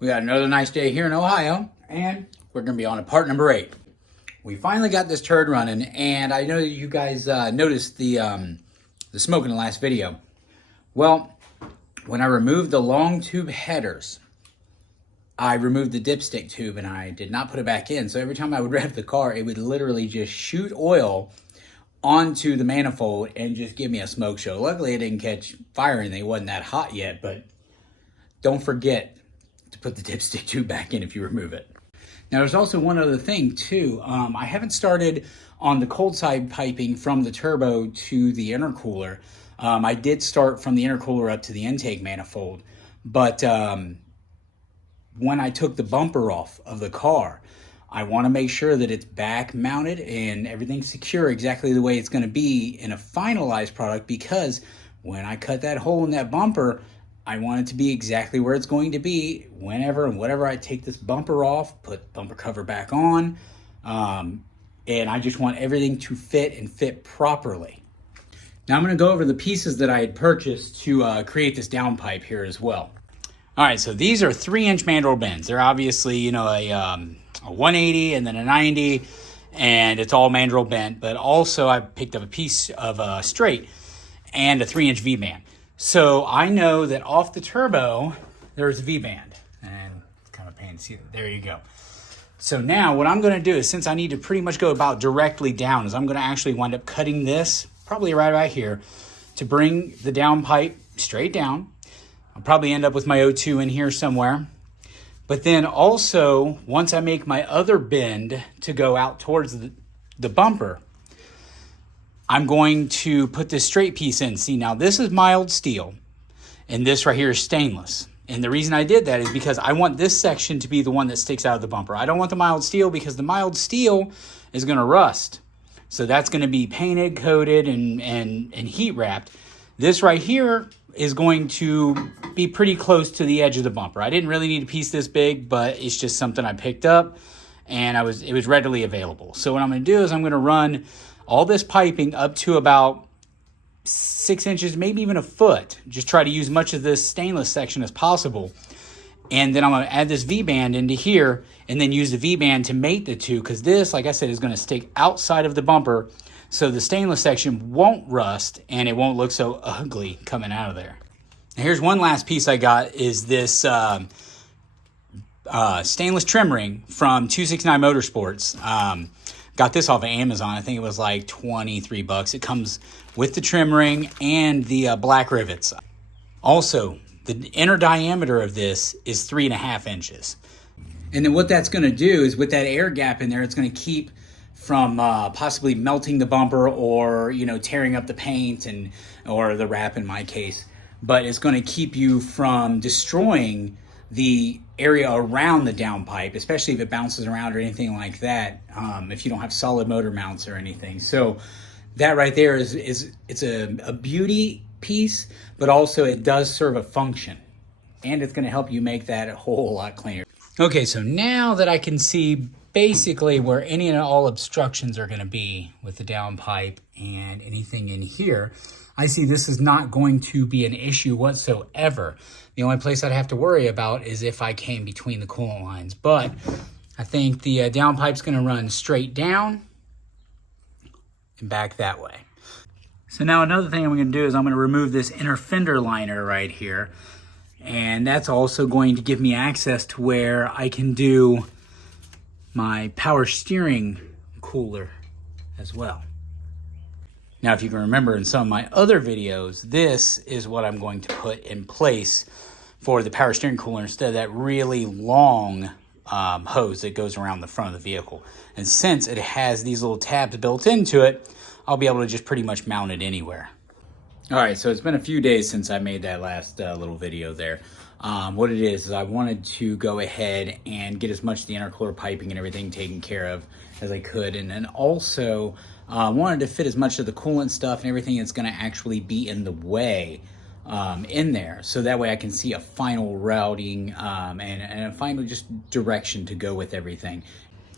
We got another nice day here in Ohio, and we're going to be on to part number 8. We finally got this turd running, and I know you guys noticed the smoke in the last video. Well, when I removed the long tube headers, I removed the dipstick tube and I did not put it back in. So every time I would rev the car, it would literally just shoot oil onto the manifold and just give me a smoke show. Luckily, it didn't catch fire and it wasn't that hot yet, but don't forget to put the dipstick tube back in if you remove it. Now, there's also one other thing too. I haven't started on the cold side piping from the turbo to the intercooler. I did start from the intercooler up to the intake manifold, but when I took the bumper off of the car, I want to make sure that it's back mounted and everything's secure exactly the way it's going to be in a finalized product, because when I cut that hole in that bumper, I want it to be exactly where it's going to be whenever and whatever I take this bumper off, put bumper cover back on, and I just want everything to fit and fit properly. Now I'm going to go over the pieces that I had purchased to create this downpipe here as well. All right, so these are 3-inch mandrel bends. They're obviously, you know, a 180 and then a 90, and it's all mandrel bent, but also I picked up a piece of straight and a 3-inch V-band. So I know that off the turbo, there's a V-band, and it's kind of a pain to see that. There you go. So now what I'm going to do is, since I need to pretty much go about directly down, is I'm going to actually wind up cutting this probably right about here to bring the downpipe straight down. I'll probably end up with my O2 in here somewhere. But then also, once I make my other bend to go out towards the bumper, I'm going to put this straight piece in. See, now this is mild steel, and this right here is stainless. And the reason I did that is because I want this section to be the one that sticks out of the bumper. I don't want the mild steel, because the mild steel is going to rust. So that's going to be painted, coated, and heat wrapped. This right here is going to be pretty close to the edge of the bumper. I didn't really need a piece this big, but it's just something I picked up, and it was readily available. So what I'm going to do is I'm going to run all this piping up to about 6 inches, maybe even a foot. Just try to use much of this stainless section as possible. And then I'm going to add this V-band into here, and then use the V-band to mate the two, because this, like I said, is going to stick outside of the bumper, so the stainless section won't rust and it won't look so ugly coming out of there. Now, here's one last piece I got, is this stainless trim ring from 269 Motorsports. Got this off of Amazon. I think it was like 23 bucks. It comes with the trim ring and the black rivets. Also, the inner diameter of this is 3.5 inches. And then what that's going to do is, with that air gap in there, it's going to keep from possibly melting the bumper, or, you know, tearing up the paint or the wrap in my case. But it's going to keep you from destroying the area around the downpipe, especially if it bounces around or anything like that, if you don't have solid motor mounts or anything. So that right there is it's a beauty piece, but also it does serve a function, and it's going to help you make that a whole lot cleaner. Okay, so now that I can see basically where any and all obstructions are going to be with the downpipe and anything in here, I see this is not going to be an issue whatsoever. The only place I'd have to worry about is if I came between the coolant lines. But I think the downpipe's going to run straight down and back that way. So now another thing I'm going to do is I'm going to remove this inner fender liner right here. And that's also going to give me access to where I can do my power steering cooler as well. Now, if you can remember in some of my other videos, this is what I'm going to put in place for the power steering cooler, instead of that really long hose that goes around the front of the vehicle. And since it has these little tabs built into it, I'll be able to just pretty much mount it anywhere. All right, so it's been a few days since I made that last little video there. What it is I wanted to go ahead and get as much of the intercooler piping and everything taken care of as I could, and then also wanted to fit as much of the coolant stuff and everything that's going to actually be in the way in there, so that way I can see a final routing and a final just direction to go with everything.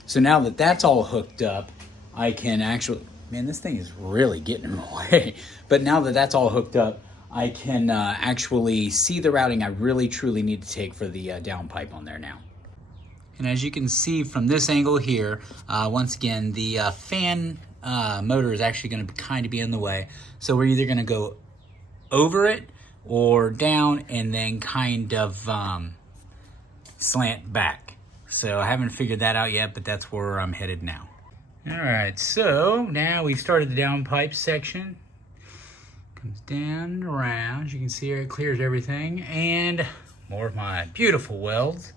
So now that that's all hooked up, I can actually, man, this thing is really getting in the way. But now that that's all hooked up, I can actually see the routing I really truly need to take for the downpipe on there now. And as you can see from this angle here, once again, the fan motor is actually going to kind of be in the way. So we're either going to go over it or down and then kind of slant back. So I haven't figured that out yet, but that's where I'm headed now. All right, so now we've started the downpipe section. Comes down around. As you can see here, it clears everything. And more of my beautiful welds.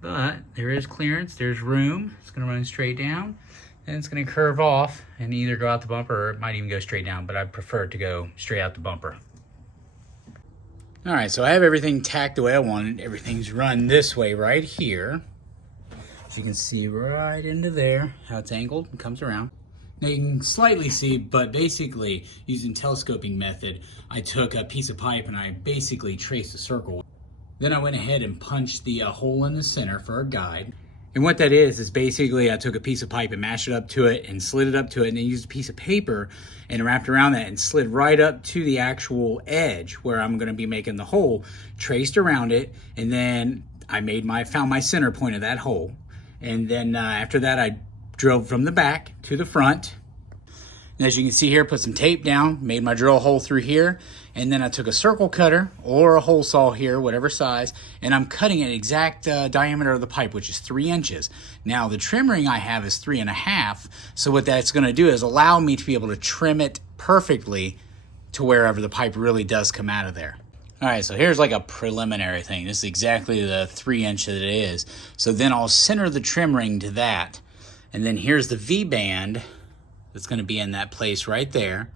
But there is clearance, there's room. It's gonna run straight down. And it's gonna curve off and either go out the bumper or it might even go straight down, but I prefer it to go straight out the bumper. All right, so I have everything tacked the way I wanted. Everything's run this way right here. As you can see right into there, how it's angled and comes around. Now you can slightly see, but basically using telescoping method, I took a piece of pipe and I basically traced a circle. Then I went ahead and punched the hole in the center for a guide. And what that is basically I took a piece of pipe and mashed it up to it and slid it up to it and then used a piece of paper and wrapped around that and slid right up to the actual edge where I'm gonna be making the hole, traced around it, and then I found my center point of that hole. And then after that, I drilled from the back to the front. And as you can see here, put some tape down, made my drill hole through here, and then I took a circle cutter or a hole saw here, whatever size, and I'm cutting an exact diameter of the pipe, which is 3 inches. Now the trim ring I have is 3.5, so what that's gonna do is allow me to be able to trim it perfectly to wherever the pipe really does come out of there. All right, so here's like a preliminary thing. This is exactly the 3 inch that it is. So then I'll center the trim ring to that, and then here's the V-band that's gonna be in that place right there.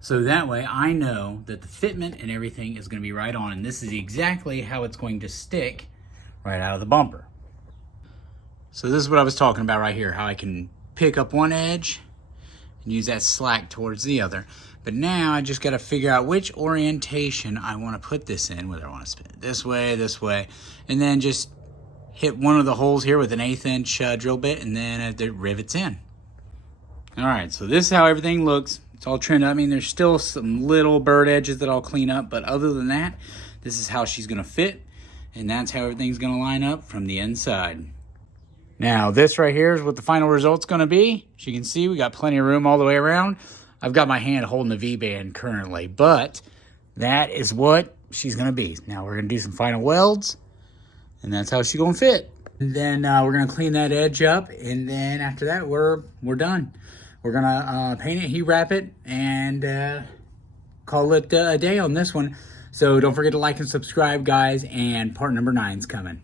So that way I know that the fitment and everything is gonna be right on, and this is exactly how it's going to stick right out of the bumper. So this is what I was talking about right here, how I can pick up one edge and use that slack towards the other. But now I just gotta figure out which orientation I wanna put this in, whether I wanna spin it this way, and then just hit one of the holes here with an 1/8 inch drill bit, and then it rivets in. All right, so this is how everything looks. It's all trimmed up. I mean, there's still some little bird edges that I'll clean up, but other than that, this is how she's gonna fit, and that's how everything's gonna line up from the inside. Now, this right here is what the final result's gonna be. As you can see, we got plenty of room all the way around. I've got my hand holding the V-band currently, but that is what she's gonna be. Now we're gonna do some final welds, and that's how she's gonna fit. And then we're gonna clean that edge up, and then after that, we're done. We're gonna paint it, heat wrap it, and call it a day on this one. So don't forget to like and subscribe, guys, and part number 9's coming.